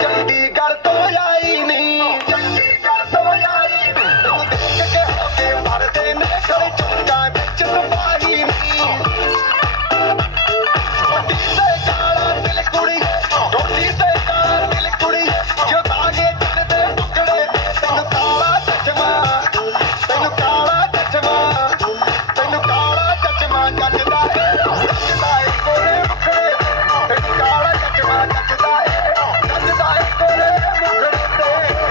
ਚੰਡੀਗੜ੍ਹ ਤੋਂ ਆਈ ਨੀ, ਚੰਡੀਗੜ੍ਹ ਤੋਂ ਆਈ ਨੀ, ਤੂੰ ਦੇਖ ਕੇ ਹੋ ਕੇ ਮਰਦੇ ਨੇ ਖੜੇ ਚੁੰਕਾਂ ਵਿੱਚ ਤਬਾਹੀ ਨੀ। ਰੋਟੀ ਤੇ ਕਾਲਾ ਦਿਲ ਕੁੜੀਏ, ਰੋਟੀ ਤੇ ਕਾਲਾ ਦਿਲ ਕੁੜੀਏ, ਜੋ ਦਾਗੇ ਚੜਦੇ ਟੁਕੜੇ ਤੇ ਤੈਨੂੰ ਕਾਲਾ ਚਸ਼ਮਾ, ਤੈਨੂੰ ਕਾਲਾ ਚਸ਼ਮਾ, ਤੈਨੂੰ ਕਾਲਾ ਚਸ਼ਮਾ ਜੱਜਦਾ ਏ, ਜੱਜਦਾ ਏ ਗੋਰੇ ਮੁਖੜੇ ਤੇ, ਤੈਨੂੰ ਕਾਲਾ ਚਸ਼ਮਾ ਜੱਜਦਾ ਏ, ਜੱਜਦਾ ਏ ਗੋਰੇ ਮੁਖੜੇ ਤੇ।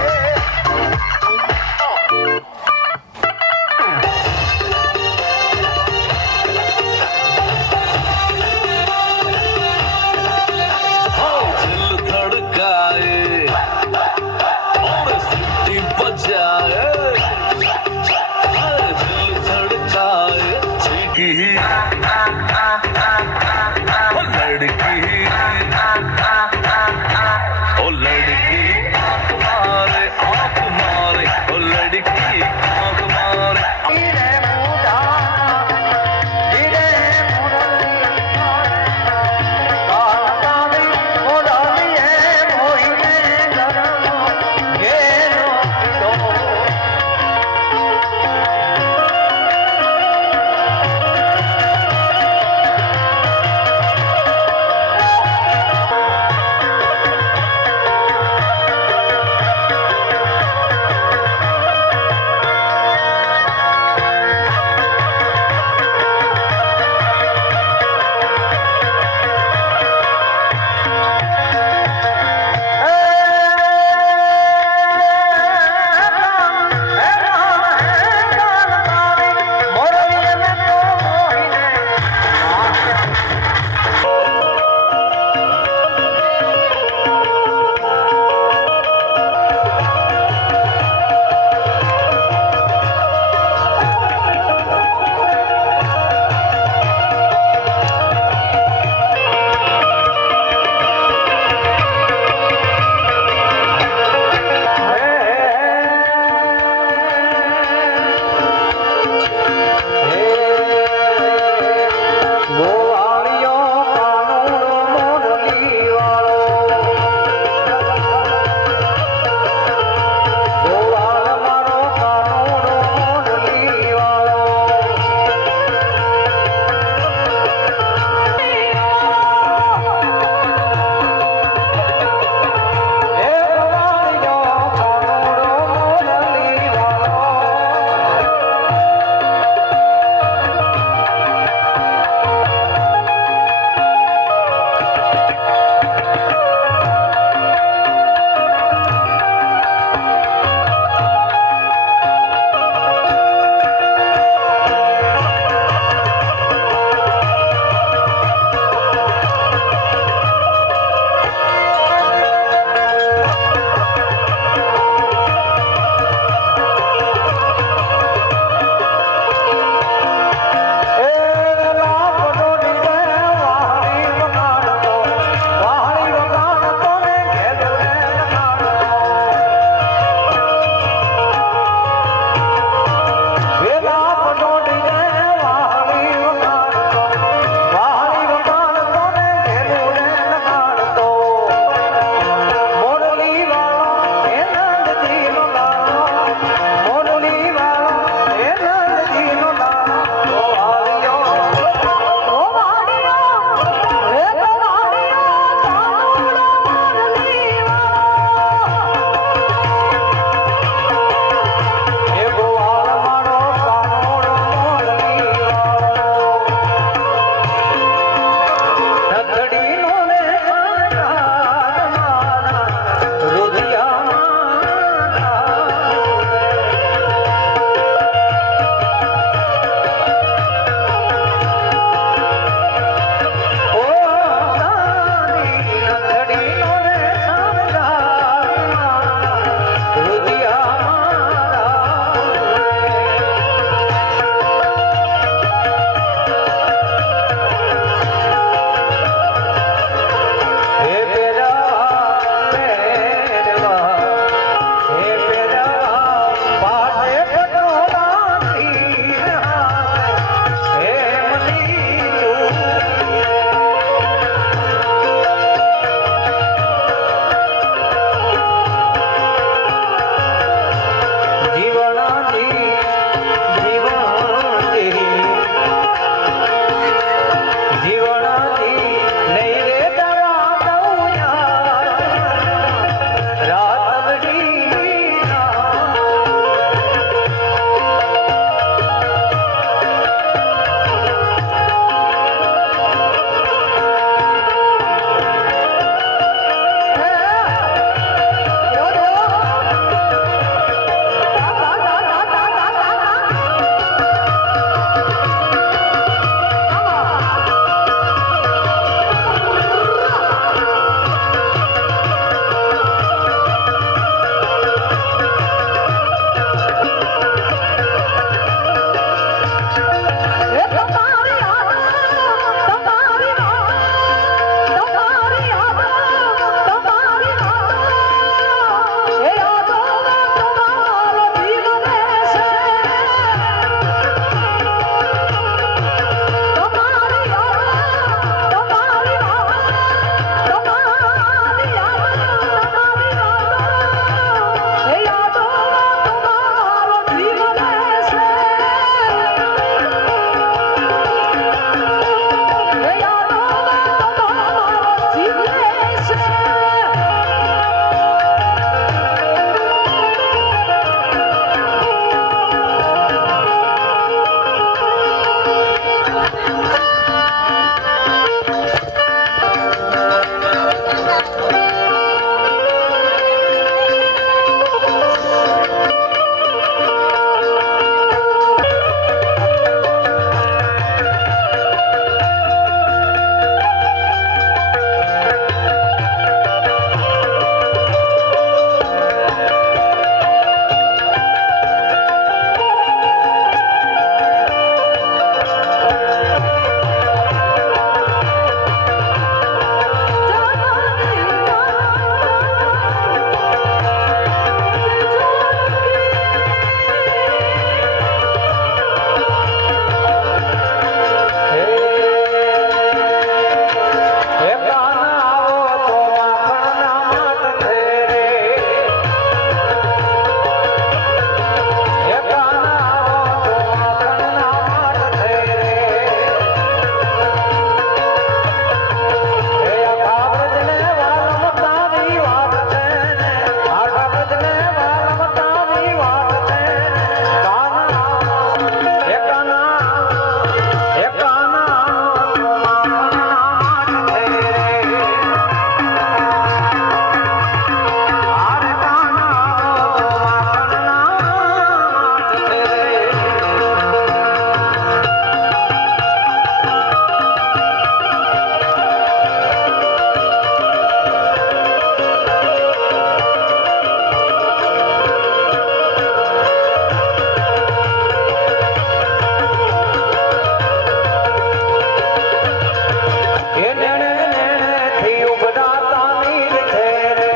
એ નેણે નેણેથી ઉભરાતા નીર છે રે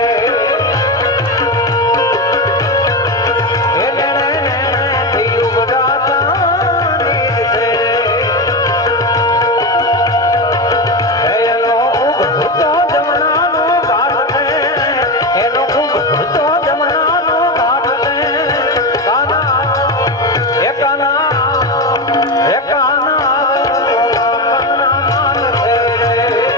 એ નેણે નેણેથી ઉભરાતા નીર છે એનો ઉભરતો જમનાનો ઘાટ ને એનો ઉભરતો જમનાનો ઘાટ ને કાના એ કાના એ કાના કાના છે રે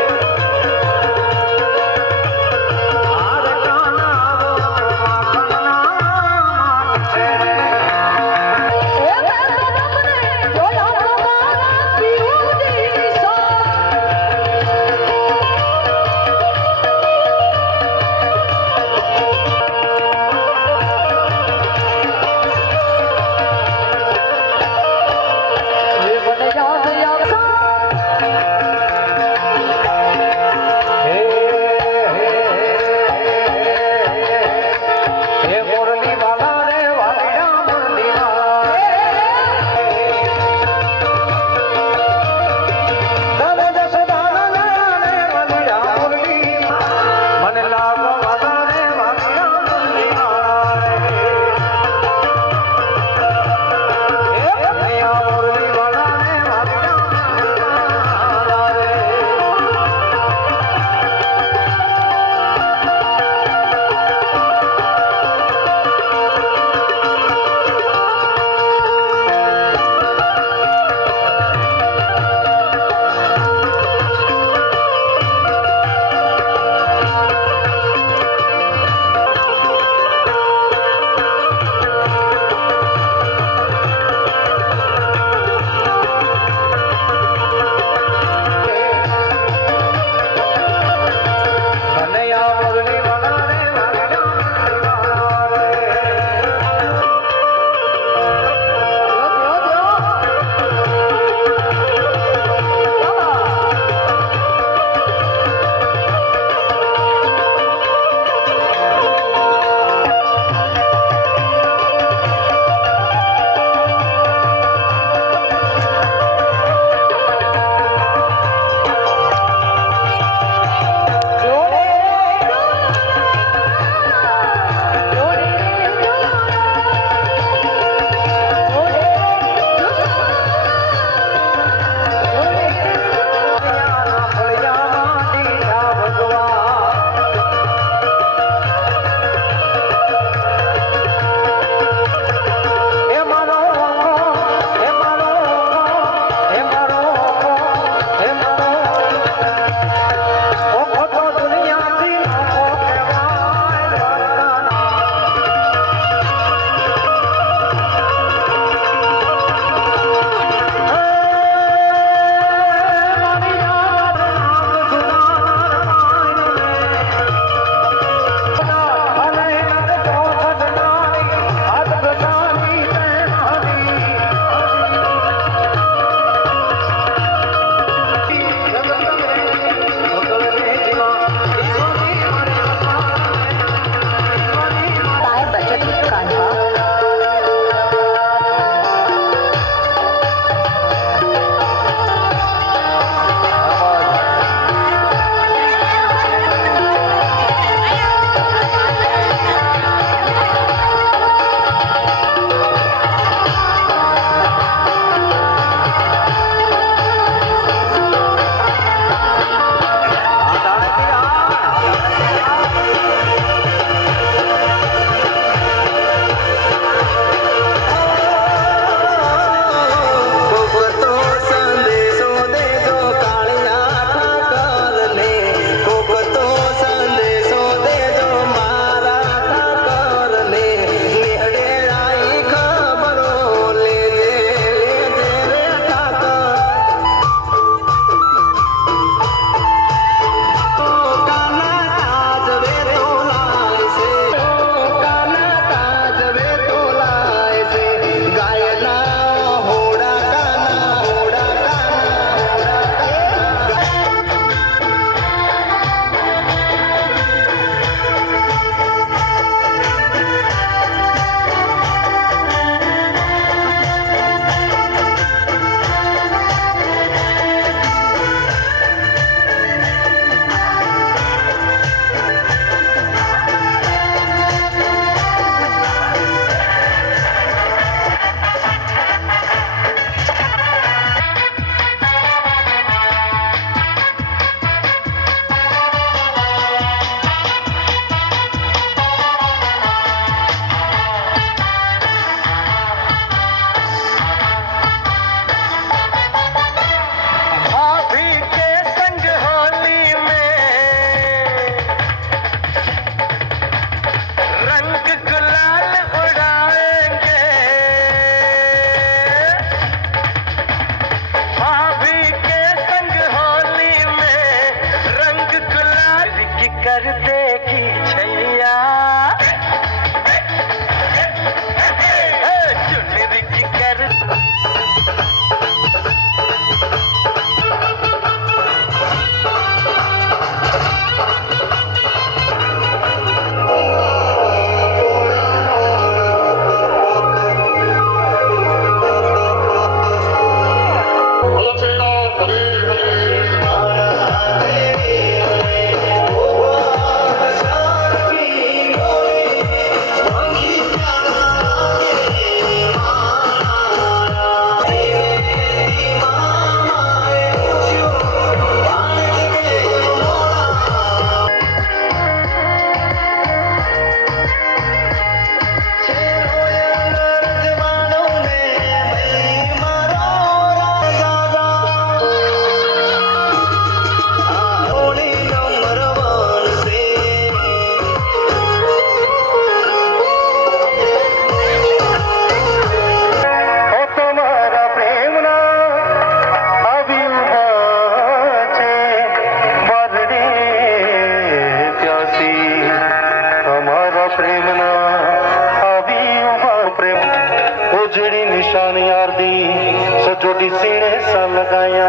गोडी सीने सा लगाया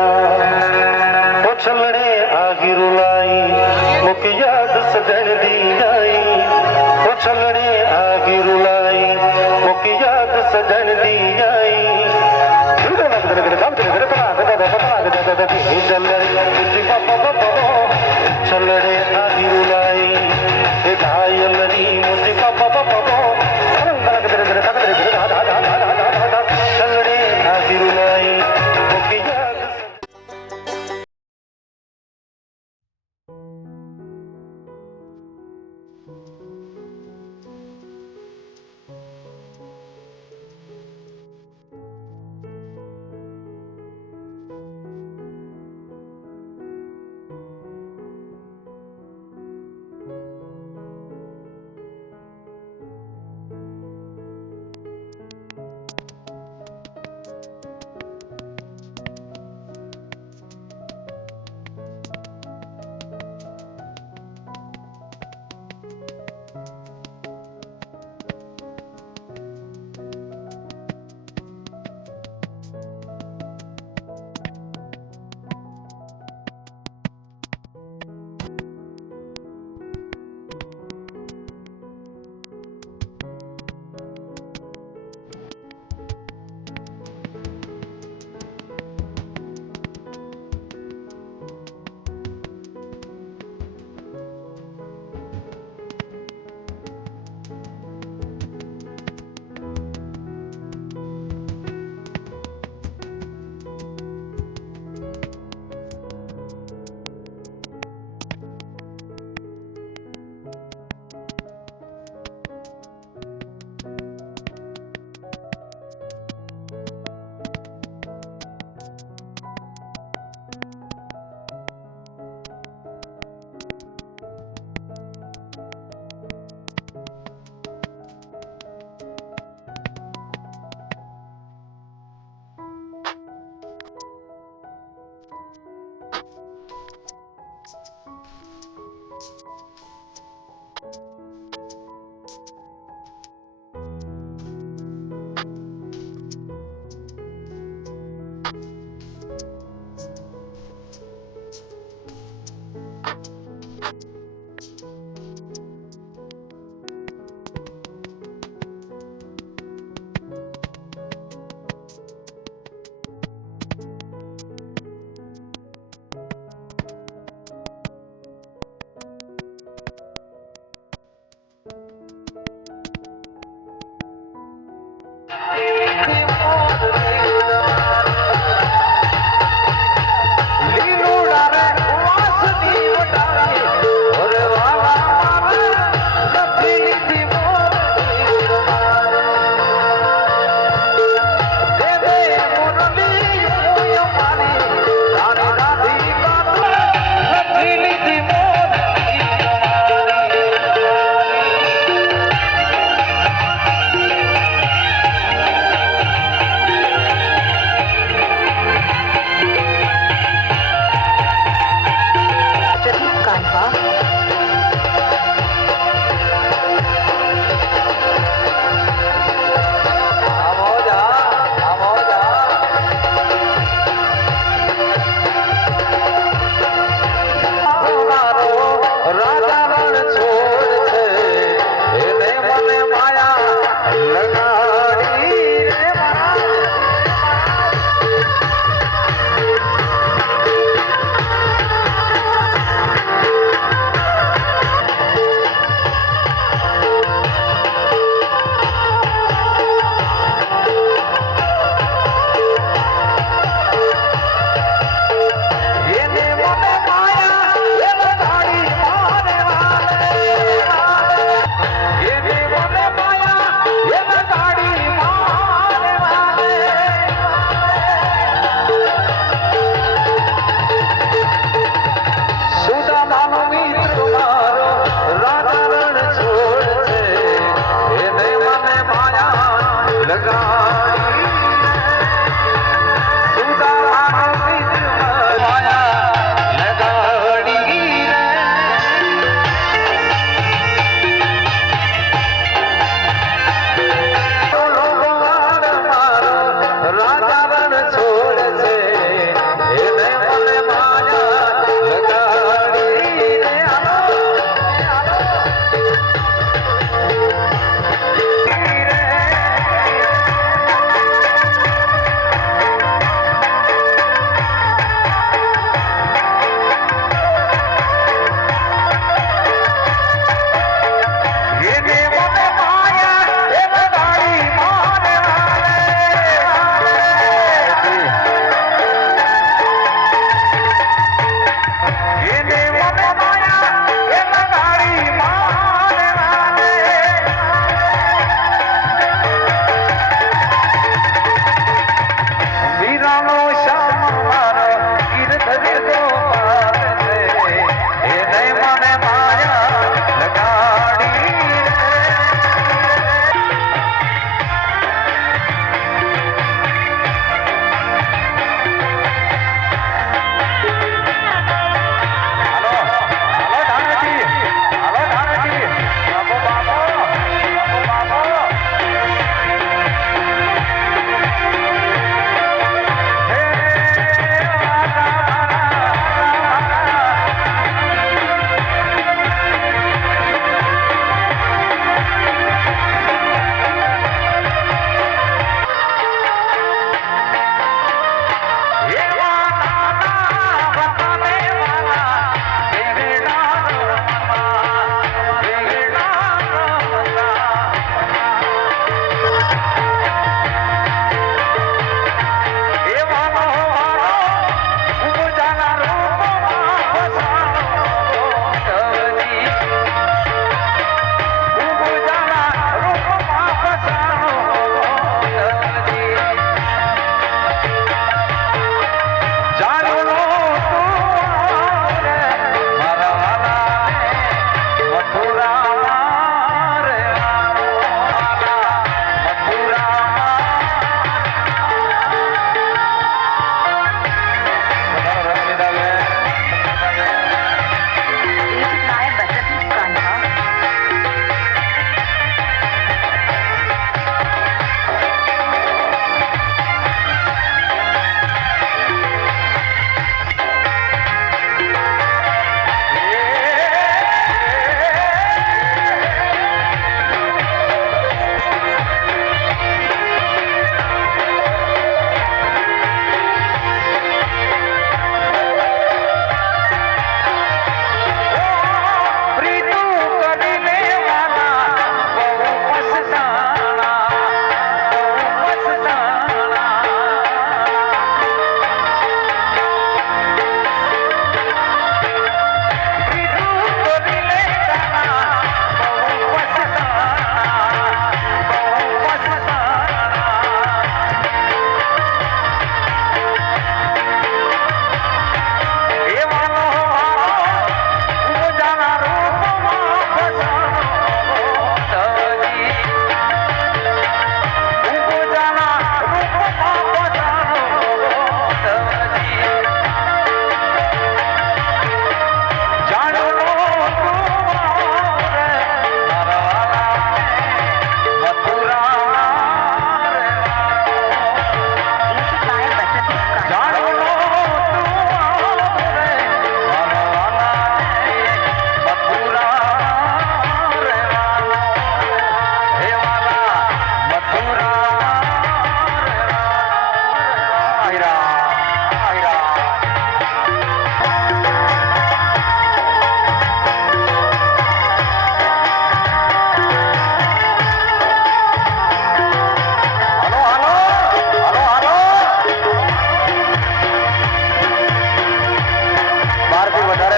ओ छलड़े आगी रुलाई मुक याद सजन दी आई ओ छलड़े आगी रुलाई मुक याद सजन दी आई छलड़े आगी रुलाई घायलरी मुझे छलड़े आगी रुलाई मुक याद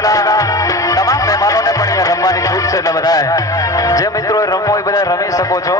આવેલા તમામ મહેમાનોને પણ અહીંયા રમવાની છૂટ છે એટલે બધાએ જે મિત્રો રમવો એ બધા રમી શકો છો.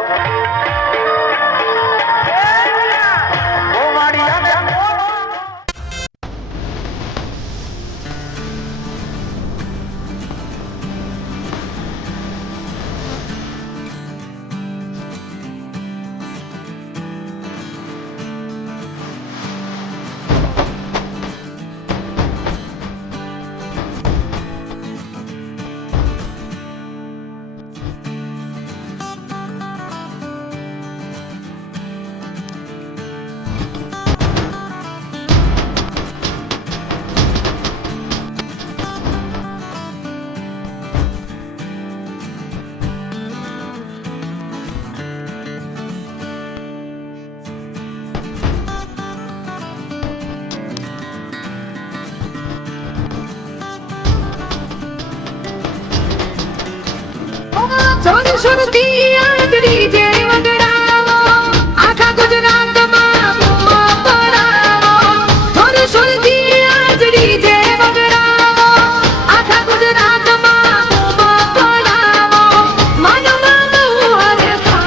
સોની સુરતી આંતરી જે વગડાવો આખા ગુજરાતમાં બૂમો પડાવો. સોની સુરતી આંતરી જે વગડાવો આખા ગુજરાતમાં બૂમો પડાવો. મનમાં મોહર ખા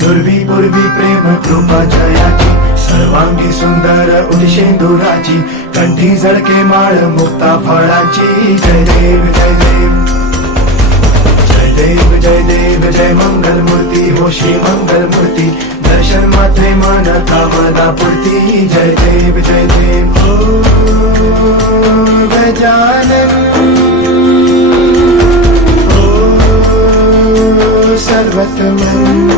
दुर्वी पूर्वी प्रेम कृपा जयाची सर्वांगी सुंदर उदिशेंदुराची कंठी झळके माळ मुक्ता फळाची. जय देव जय देव जय देव जय देव जय मंगल मूर्ती हो श्री मंगल मूर्ती दर्शन मात्रे मन कामना पूर्ती. जय देव जय देव ओ गजानन ओ सर्वतमन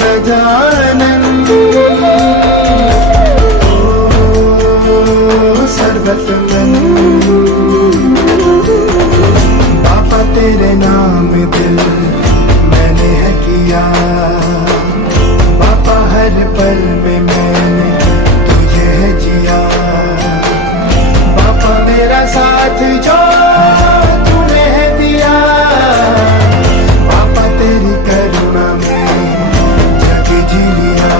गजानन सर्वतमन. बापा तेरे नाम दिल मैंने है किया बापा हर पल में मैंने तुझे है जिया. बापा मेरा साथ जो तूने है दिया बापा तेरी करुणा में जग जी लिया.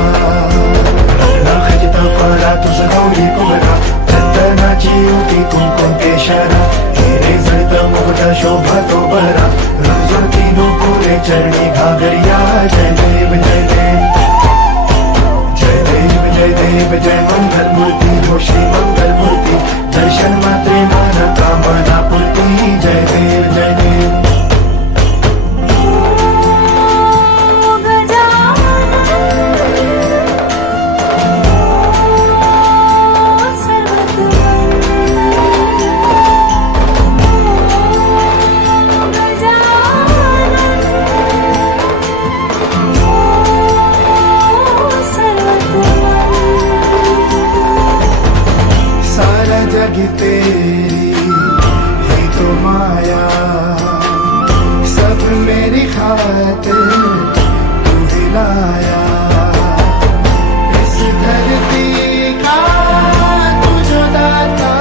खजता फळा तुझ गौरी कुमरा चंदनाची उटी कुंकुम केशरा हिरे जळत मोठ शोभा तो बरा रुजती नुपुरे चरणी घागरिया. जय देव जय देव जय देव जय देव जय मंगल मूर्ती हो श्री मंगल मूर्ती दर्शन मात्रे मन कामना पूर्ती. जय देव जय देव जाएगी तेरी ये तो माया, सब मेरी खातिर तू दिलाया। इस धरती का तू जो दाता,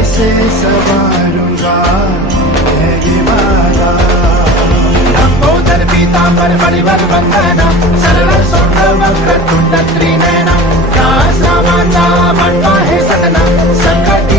इसे संवारूंगा है ये वादा। लंबोदर पीतांबर परिवर वंदना, सरळ सोंड वक्र तुंड त्रिनयना, या श्रावाचा मंडपा हे सदना, संकट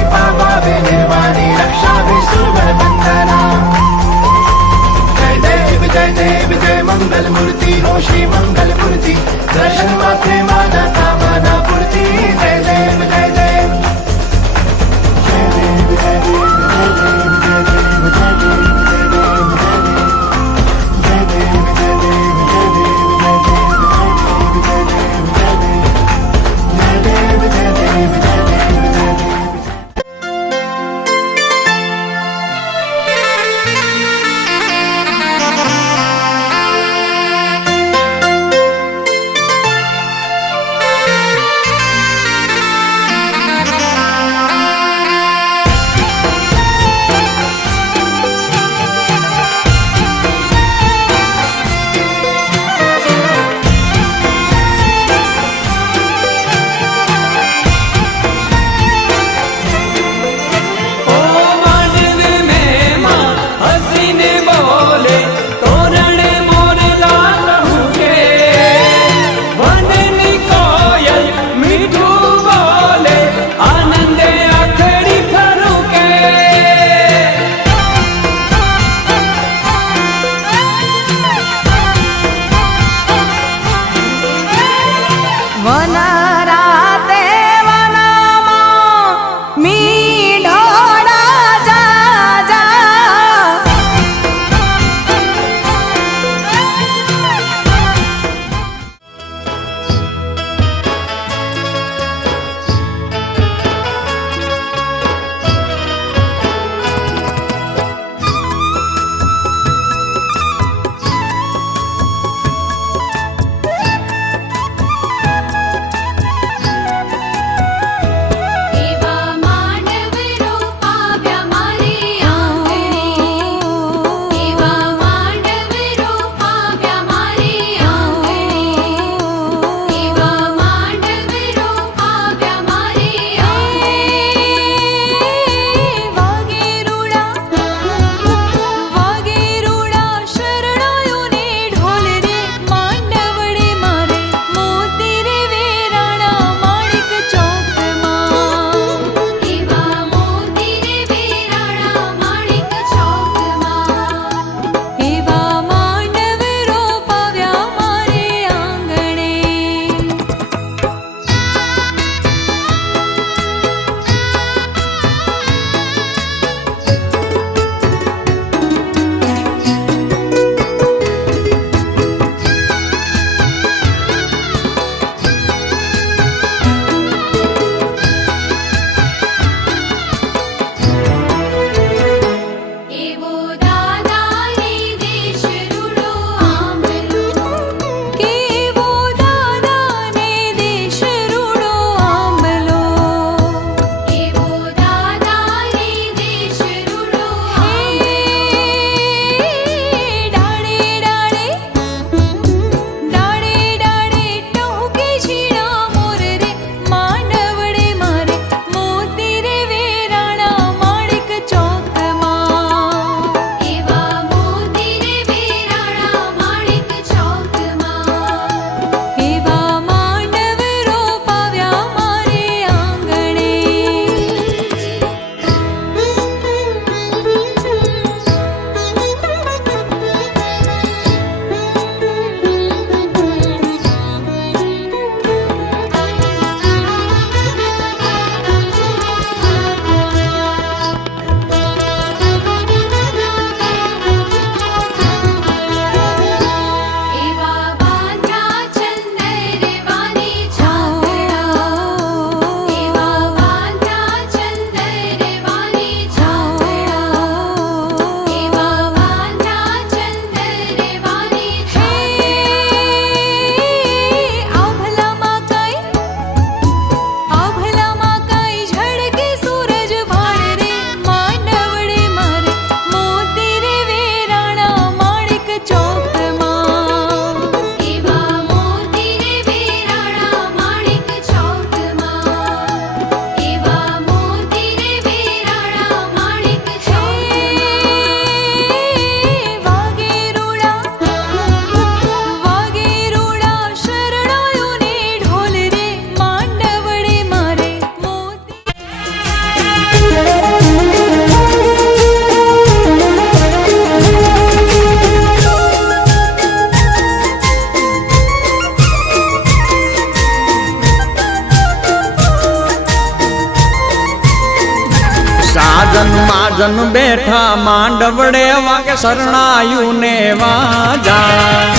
માજન બેઠા માંડવડે વાગે શરણાયું ને વાજા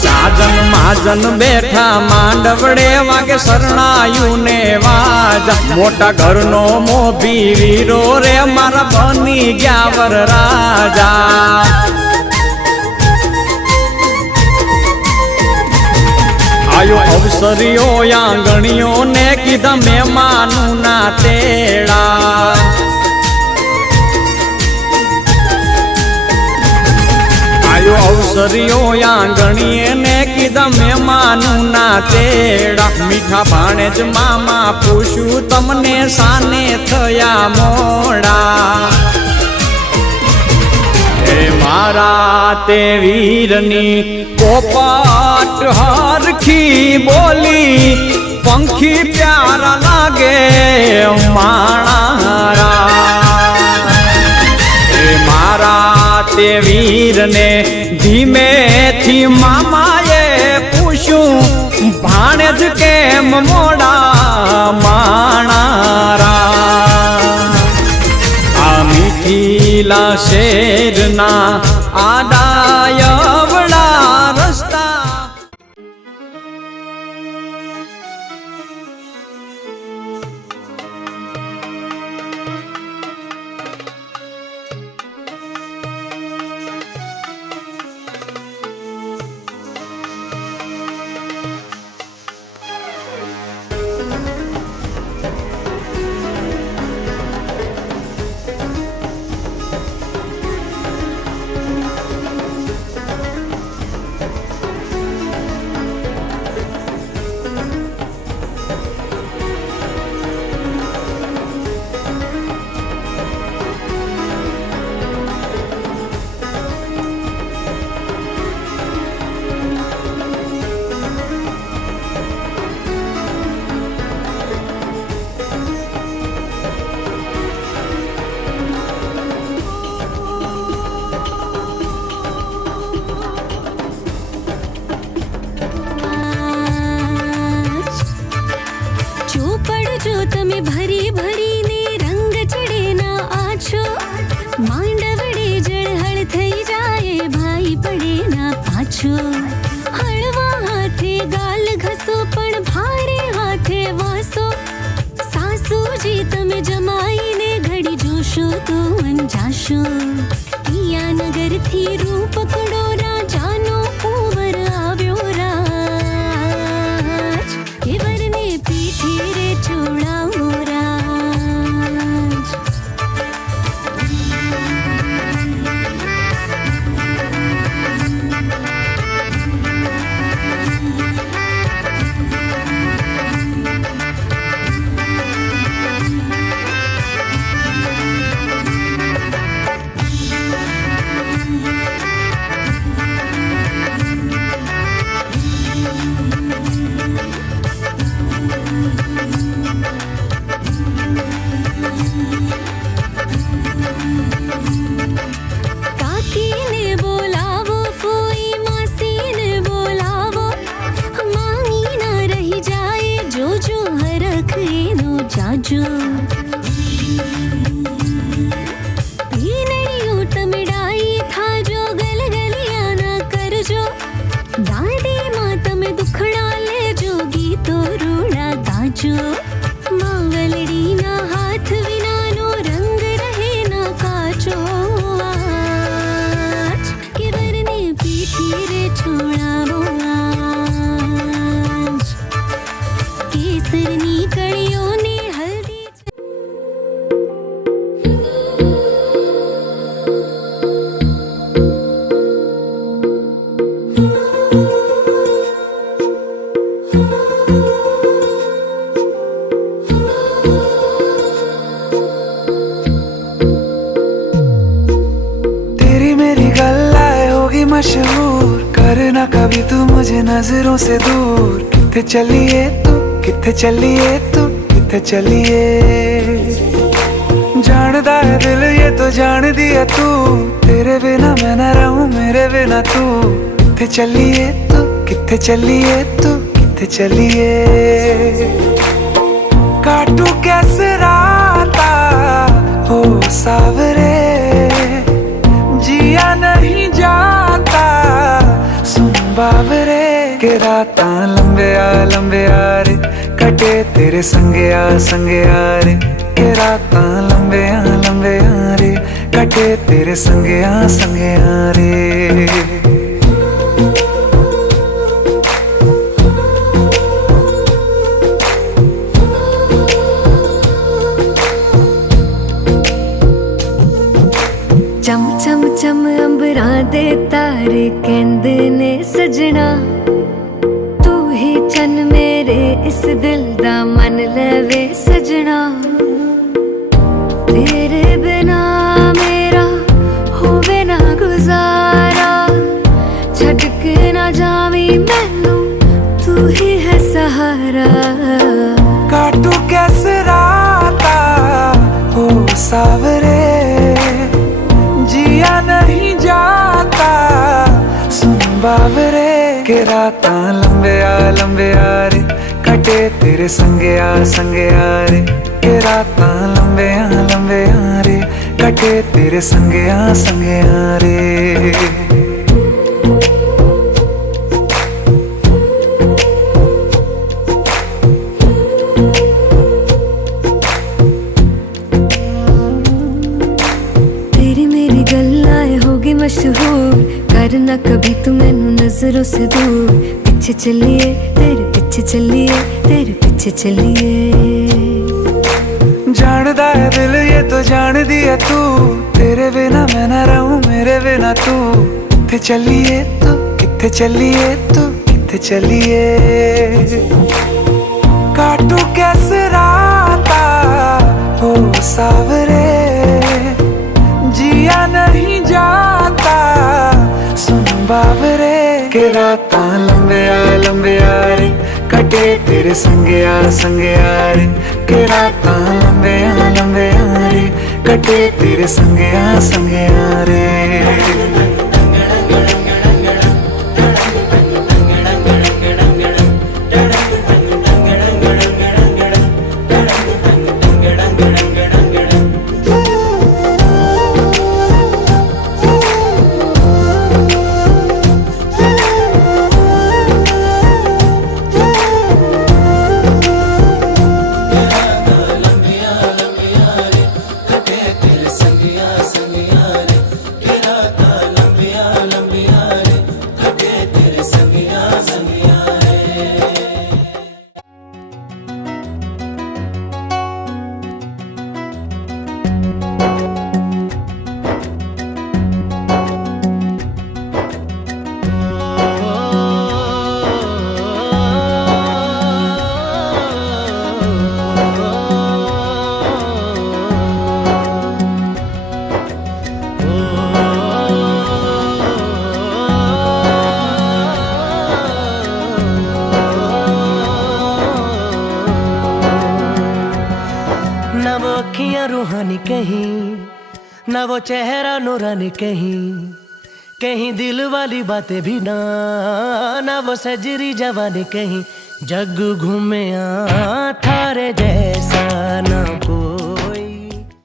સાજન માજન બેઠા માંડવડે વાગે શરણાયું ને વાજા મોટા ઘરનો મોભી વીરો રે મારા બની ગયા વર રાજા આયો અવસરીઓ આંગણીઓ ને કીધા મહેમાનું ના તેડા આયો અવસરીઓ આંગણીએ ને કીધા મહેમાનું ના તેડા મીઠા ભાણે જ મામા પૂછ્યું તમને સાને થયા મોડા હે મારા તે વીરની પોપટ હરખી બોલી પંખી પ્યારા લાગે માણારા હે મારા તે વીરને ધીમેથી મામાએ પૂછ્યું ભાણે જ કેમ મોડા માણારા આ મીઠીલા શેરના આડાયવડા રસ્તા તમે ભરી ભરીને રંગ ચડે ના આછો માંડવડે જળહળ થઈ જાય ભાઈ પડે ના પાછો હળવા હાથે ગાલ ઘસો પણ ભારે હાથે વાસો સાસુજી તમે જમાઈને ઘડી જોશો તો અંજાશો પિયાનગરથી રૂપ કડો રાજાનો કુંવર આવ્યો રાજ કેવરને પીઠે રે છોડાવો રાજ કાકીને બોલાવો ફોઈ માસીને બોલાવો માંગી ના રહી જાય જોજો હરખ એનો જાજો પીનડીઓ ટમડાઈ થાજો ગલગલિયા ના કરજો દાદીમાં તમે દુખડા લેજો ગીતો રૂડા ગાજો માંગલડીના હાથ વિનાનો રંગ રહે ના કાચો આજ કેવરને પીઠી રે છોડાવો આજ કેસરની કળીઓને હલ્દી तेरी मेरी गल्लाएं होगी मशहूर करना कभी तू मुझे नजरों से दूर किथे चलिए तू किथे चलिए तू किथे चलिए जानदा है दिल ये तो जान दिया तू तेरे बिना मैं न रहूं मेरे बिना तू किथे चलिए तू किथे चलिए तू किथे चलिए काटू कैसे राता हो सावरे, जिया नहीं जाता सुन बावरे के राता लंबे आ रे कटे तेरे संगे आ रे के राता लंबे आ रे कटे तेरे संगे आ रे। चम चम चम अंबरा दे तारे कहंदे ने सजना, तू ही चन मेरे इस दिल दा मन लवे सजना। तेरे बिना मेरा होवे ना गुजारा, छड़ के ना जावी मैनू तू ही है सहारा। काटू कैसे राता हो सावरे, जिया नहीं जाता सुन बावरे के राता लंबे आ रे कटे तेरे संगे आ रे के राता लंबे आ रे कटे तेरे संगे आ रे। मशहूर करना कभी तू मैनू नजरों से दूर, पीछे चलिए तेरे पीछे चलिए तेरे पीछे चलिए। जानदा है दिल ये तो जान दिया तू, तेरे बिना मैं ना रहूं मेरे बिना तू। किथे चलिए तू किथे चलिए तू किथे चलिए। काटू कैसे राता हो सावरे, जिया नहीं जाता सुन बावरे के राता लंबे आ रे कटे तेरे संगे आ रे के राता लंबे आ रे कटे तेरे संगे आ रे। रूहानी कहीं, ना वो चेहरा नूरानी कहीं, कहीं दिल वाली बातें भी ना वो सजरी जवानी कहीं। जग घूमे थारे जैसे